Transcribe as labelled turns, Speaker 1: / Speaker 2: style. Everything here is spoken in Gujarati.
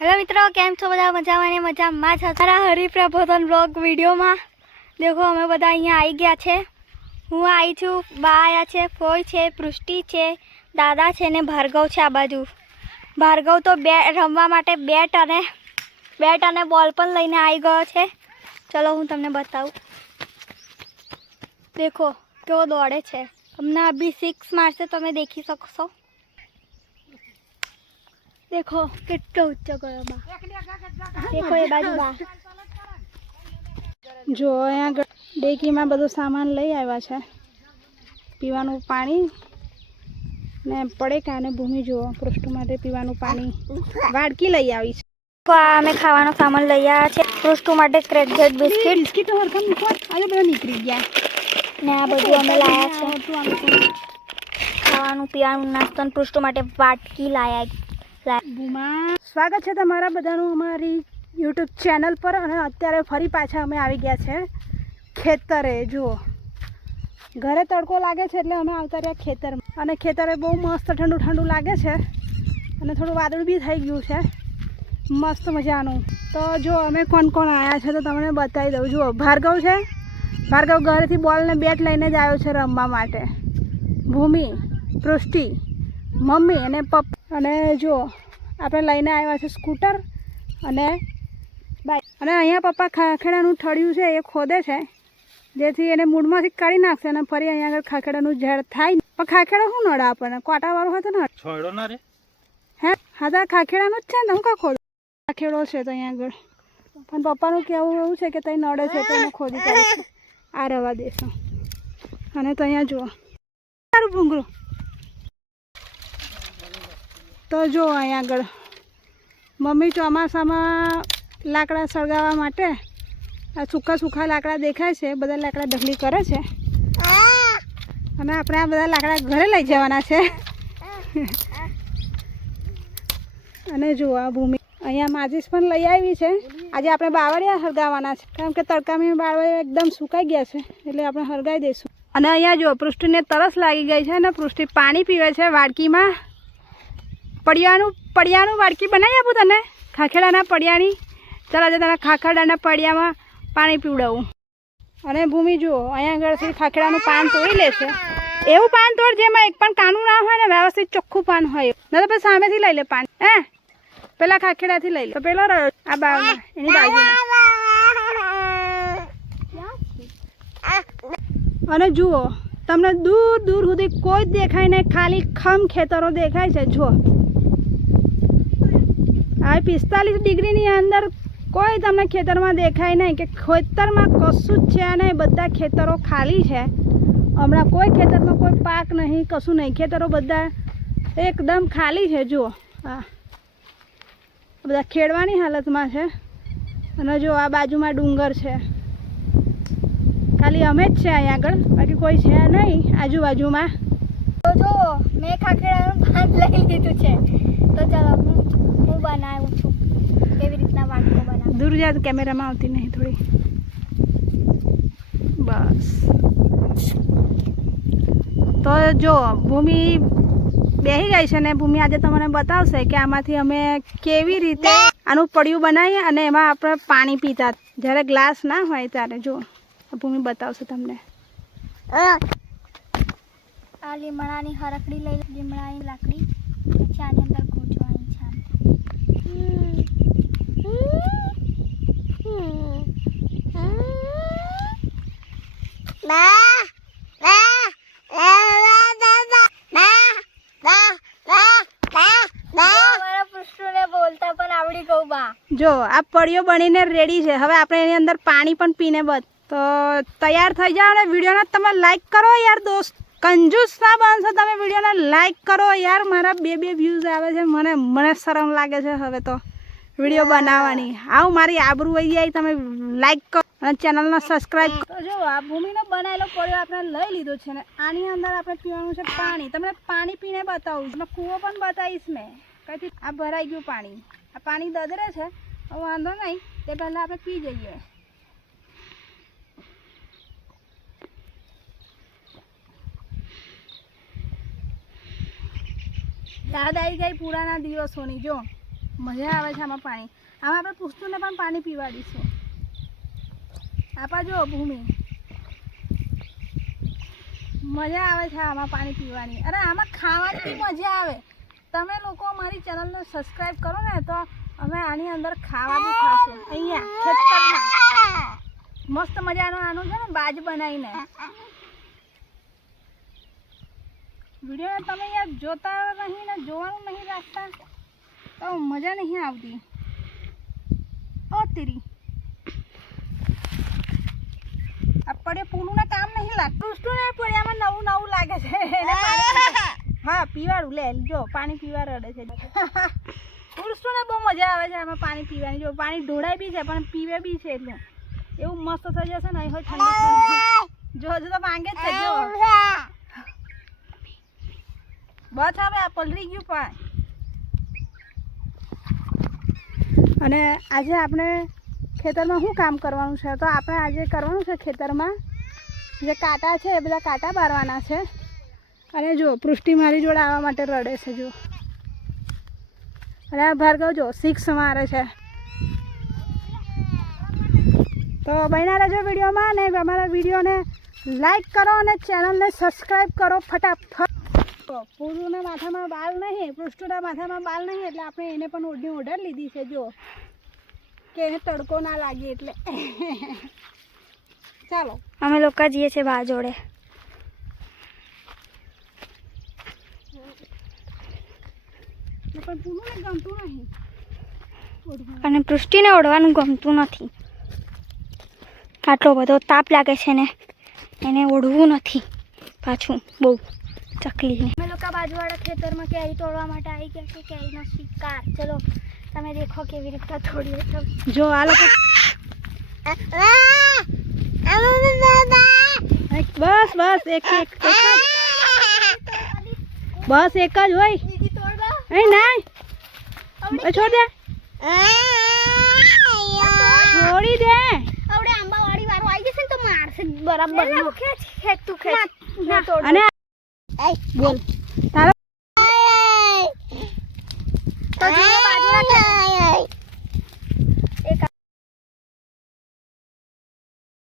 Speaker 1: હેલો મિત્રો, કેમ છો બધા? મજામાં ને મજામાં જ તારા હરિપ્રબોધન બ્લોગ વિડીયોમાં. દેખો, અમે બધા અહીંયા આવી ગયા છે. હું આવી છું, બા આવ્યા છે, ફોઈ છે, પૃષ્ટિ છે, દાદા છે ને ભાર્ગવ છે આ બાજુ. ભાર્ગવ તો બે રમવા માટે બેટ અને બેટ અને બોલ પણ લઈને આવી ગયો છે. ચલો, હું તમને બતાવું. દેખો, કેવો દોડે છે. તમને અભી સિક્સ મારશે તમે દેખી શકશો. દેખો કેટલો ઊંચો ગયો બા. દેખો એ બાજુ બા.
Speaker 2: જો અહીંયા ડેકીમાં બધું સામાન લઈ આવ્યા છે. પીવાનું પાણી ને પડેકા અને ભૂમિ જુઓ પૃષ્ઠ માટે પીવાનું પાણી. વાડકી લઈ આવી છે.
Speaker 1: અમે ખાવાનો સામાન લઈ આવ્યા છે. પૃષ્ઠ માટે ક્રેકજેટ બિસ્કિટ
Speaker 2: બિસ્કિટ હરખા મૂકો. આજે બધા નીકળી ગયા.
Speaker 1: ને આ બધું અમે લાયા છે. ખાવાનું પીવાનું નાસ્તો પૃષ્ઠ માટે વાટકી લાયા
Speaker 2: સ્વાગત છે તમારા બધાનું અમારી યુટ્યુબ ચેનલ પર અને અત્યારે ફરી પાછા અમે આવી ગયા છે ખેતરે, જુઓ. ઘરે તડકો લાગે છે એટલે અમે આવતા રહ્યા ખેતરમાં. અને ખેતરે બહુ મસ્ત ઠંડુ ઠંડુ લાગે છે અને થોડું વાદળ બી થઈ ગયું છે. મસ્ત મજાનું. તો જો અમે કોણ કોણ આવ્યા છે તો તમને બતાવી દઉં. જુઓ, ભાર્ગવ છે. ભાર્ગવ ઘરેથી બોલને બેટ લઈને જ આવ્યો છે રમવા માટે. ભૂમિ, પૃષ્ટિ. મમ્મી અને પપ્પા. અને જો આપણે લઈને આવ્યા છે સ્કૂટર અને બાઈક. અને અહીંયા પપ્પા ખાખેડાનું ઠળિયું છે એ ખોદે છે. જેથી એને મૂળમાંથી કાઢી નાખશે અને ફરી અહીંયા આગળ ખાખેડાનું ઝેડ થાય પણ ખાખેડો શું નડે આપણને? કોટાવાળો હોય તો નડે.
Speaker 3: છોડો ના રે.
Speaker 2: હે? હા તો ખાખેડાનું જ છે ને હું કા ખોદું ખાખેડો છે તો અહીંયા આગળ. પણ પપ્પાનું કહેવું એવું છે કે તઈ નડે છે તો એને ખોદી કાઢીશું. આ રવા દેશો. અને તો અહીંયા જુઓ. સારું ભૂંગળું તો જો અહીંયા આગળ. મમ્મી ચોમાસામાં લાકડા સળગાવવા માટે આ સૂકા સૂકા લાકડા દેખાય છે, બધા લાકડા ઢગલી કરે છે. અને આપણે આ બધા લાકડા ઘરે લઈ જવાના છે. અને જુઓ આ ભૂમિ અહીંયા માચીસ પણ લઈ આવી છે. આજે આપણે બાવળિયા હળગાવવાના છે. કારણ કે તડકામાં બાવળિયા એકદમ સુકાઈ ગયા છે, એટલે આપણે હળગાવી દઈશું. અને અહીંયા જો પૃષ્ટિને તરસ લાગી ગઈ છે અને પૃષ્ટિ પાણી પીવે છે વાડકીમાં. પડિયાનું પડિયાનું વાડકી બનાવી આપું તને? ખાખેડાના પડિયાની. ચાલ આજે તને ખાખેડાના પડિયામાં પાણી પીવડાવું. અને ભૂમિ, જુઓ અહીંયા આગળથી ખાખેડાનું પાન તોડી લેશે એવું પાન તોડ જેમાં એક પણ કાનું ના હોય ને, વ્યવસ્થિત ચોખ્ખું પાન હોય. ન તો પછી સામેથી લઈ લે પાન. હે? પેલા ખાખેડાથી લઈ લે. પેલો રહ્યો, આ બાવ એની બાજુ અને જુઓ, તમને દૂર દૂર સુધી કોઈ જ દેખાય નહીં, ખાલી ખમ ખેતરો દેખાય છે. જુઓ. આ પિસ્તાલીસ ડિગ્રીની અંદર કોઈ તમને ખેતરમાં દેખાય નહીં કે ખેતરમાં કશું જ છે નહીં, બધા ખેતરો ખાલી છે. હમણાં કોઈ ખેતરમાં કોઈ પાક નહીં, કશું નહીં. ખેતરો બધા એકદમ ખાલી છે, જુઓ. આ બધા ખેડવાની હાલતમાં છે. અને જો આ બાજુમાં ડુંગર છે. ખાલી અમે જ છે અહીંયા આગળ, બાકી કોઈ છે નહીં આજુબાજુમાં.
Speaker 1: તો જો મેં ખાખરેડાનું પાન લઈ લીધું છે. તો ચાલો હું હું બનાવું છું. કેવી રીતના વાટકો બનાવું?
Speaker 2: દૂર જાય કેમેરામાં આવતી નહીં થોડી. બસ. તો જો ભૂમિ બેસી ગઈ છે ને ભૂમિ આજે તમને બતાવશે કે આમાંથી અમે કેવી રીતે આનું પડ્યું બનાવીએ અને એમાં આપણે પાણી પીતા. જ્યારે ગ્લાસ ના હોય ત્યારે જો ભૂમિ બતાવશે તમને.
Speaker 1: આ લીમડાની હરકડી લઈ લીમડાની લાકડી. પછી આની અંદર ગૂંચવાની છે. જો, મારા બોલતા પણ આવડી ગયું બા.
Speaker 2: જો આ પડીઓ બનીને રેડી છે. હવે આપણે એની અંદર પાણી પણ પીને બધ. તો તૈયાર થઈ જાઓ ને. વિડીયોને તમે લાઈક કરો યાર દોસ્ત. કંજૂસ ના બનશો તમે વિડીયોને લાઈક કરો. યાર મારા બે બે વ્યૂઝ આવે છે. મને મને શરમ લાગે છે હવે તો વીડિયો બનાવવાની. આવું મારી આબરૂ વહી જાય તમે લાઈક કરો અને ચેનલને સબસ્ક્રાઈબ તો જો આ ભૂમિનો બનાવેલો પડ્યો આપણે લઈ લીધો છે ને આની અંદર આપણે પીવાનું છે પાણી. તમને પાણી પીને બતાવું છું. કૂવો પણ બતાવીશ મેં. કઈથી? આ ભરાઈ ગયું પાણી. આ પાણી દદરે છે. વાંધો નહીં. તે પહેલાં આપણે પી જઈએ. યાદ આવી ગઈ પુરાના દિવસોની, જો. મજા આવે છે આમાં પાણી. આમાં આપણે પુસ્તુને પણ પાણી પીવાડીશું. આપા જો ભૂમિ. મજા આવે છે આમાં પાણી પીવાની. અરે, આમાં ખાવાની મજા આવે. તમે લોકો અમારી ચેનલને સબસ્ક્રાઈબ કરો ને, તો અમે આની અંદર ખાવાનું ખાશું. અહીંયા મસ્ત મજાનો આનું છે ને, બાજ બનાવીને. વીડિયો તમે યાર જોતા નહીં ને જોવાનું નહીં રાખતા. તો મજા નહીં આવતી. ઓ તેરી. આ પડે પૂરું ના કામ નહીં લાગતું. ઉષ્ટું નહીં પડે આમાં નવું નવું લાગે છે. હા, પીવાડું. લે, જો, પાણી પીવા રડે છે. પુરુષોને બહુ મજા આવે છે આમાં પાણી પીવાની. જો, પાણી ઢોળાય બી છે, પણ પીવે બી છે એટલું. એવું મસ્ત થઈ જશે ને હોય ઠંડુ જો, હજુ તો માંગે જ છે, જો. બસ હવે આ પલરી ગયું પણ અને આજે આપણે ખેતરમાં શું કામ કરવાનું છે? તો આપણે આજે કરવાનું છે ખેતરમાં જે કાંટા છે એ બધા કાંટા બારવાના છે. અને જો, પૃષ્ટિ મારી જોડે આવવા માટે રડે છે, જો. અને આ ભાર્ગવ, જો સિક્સ મારે છે. તો બન્યા રહેજો વિડીયોમાં અને અમારા વિડીયોને લાઈક કરો અને ચેનલને સબસ્ક્રાઈબ કરો ફટાફટ. તો પૂરુના માથામાં બાલ નહીં પૃષ્ઠના માથામાં બાલ નહીં એટલે આપણે એને પણ ઓઢી ઓઢર લીધી છે જો. કે એને તડકો ના લાગે એટલે. ચાલો.
Speaker 1: અમે લોકો જઈએ છીએ બા જોડે.
Speaker 2: પણ પૂરુને ગમતું નહીં.
Speaker 1: અને પૃષ્ટિને ઓઢવાનું ગમતું નથી. આટલો બધો તાપ લાગે છે ને એને ઓઢવું નથી પાછું બહુ તકલીફ લોકો બાજુવાળા ખેતરમાં કેરી તોડવા માટે આવી ગયા છે કેરીનો શિકાર. ચલો તમે દેખો કેવી રીતે તોડીએ છો.
Speaker 2: જો આ લોકો બસ બસ એક એક. બસ એક જ હોય. નહીં. એ છોડ દે. છોડી દે.
Speaker 1: આવડે આંબાવાળી વાળો આવી જશે ને તો મારશે બરાબર ખેંચ ખેંચ તું ખેંચ. ના તોડ
Speaker 2: અને બોલ. તારો